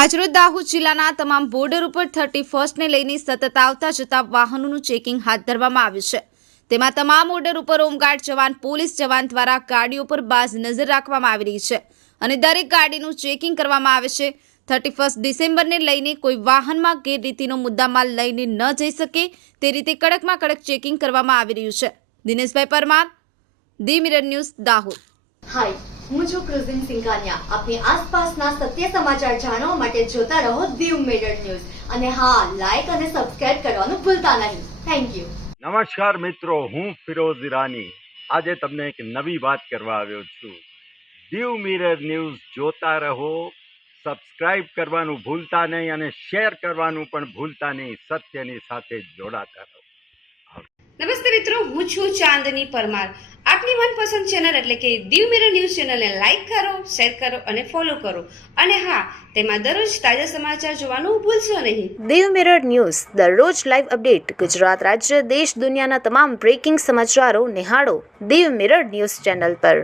આજરોજ દાહોદ જિલ્લાના તમામ બોર્ડર ઉપર 31ને લઈને સતત આવતા જતા વાહનોનું ચેકિંગ હાથ ધરવામાં આવ્યું છે। તેમાં તમામ બોર્ડર ઉપર હોમગાર્ડ જવાન, પોલીસ જવાન દ્વારા ગાડીઓ પર બાજ નજર રાખવામાં આવી રહી છે અને દરેક ગાડીનું ચેકિંગ કરવામાં આવે છે। 31 ડિસેમ્બરને લઈને કોઈ વાહનમાં ગેરરીતિનો મુદ્દામાલ લઈને ન જઈ શકે તે રીતે કડકમાં કડક ચેકિંગ કરવામાં આવી રહ્યું છે। Dineshbhai Parmar, the mirror news, Dahod. Hi, હું છું ક્રુઝિન સિંઘાનિયા। આપની આસપાસના સત્ય સમાચાર જાણવા માટે જોતા રહો ધી મિરર ન્યૂઝ અને હા, લાઈક અને સબસ્ક્રાઇબ કરવાનું ભૂલતા નહીં। Thank you. નમસ્કાર મિત્રો, હું ફિરોઝ ઈરાની આજે તમને એક નવી વાત કરવા આવ્યો છું। ધી મિરર ન્યૂઝ જોતા રહો, સબસ્ક્રાઇબ કરવાનું ભૂલતા નહીં અને શેર કરવાનું પણ ભૂલતા નહીં। સત્યની સાથે જોડાતા રહો। નમસ્તે મિત્રો, હું છું ચાંદની પરમાર। આપની મનપસંદ ચેનલ એટલે કે ધી મિરર ન્યૂઝ ચેનલને લાઈક કરો, શેર કરો અને ફોલો કરો અને હા, તેમાં દરરોજ તાજા સમાચાર જોવાનું ભૂલશો નહીં। ધી મિરર ન્યૂઝ દરરોજ લાઈવ અપડેટ ગુજરાત રાજ્ય, દેશ, દુનિયાના તમામ બ્રેકિંગ સમાચારો નિહાળો ધી મિરર ન્યૂઝ ચેનલ પર।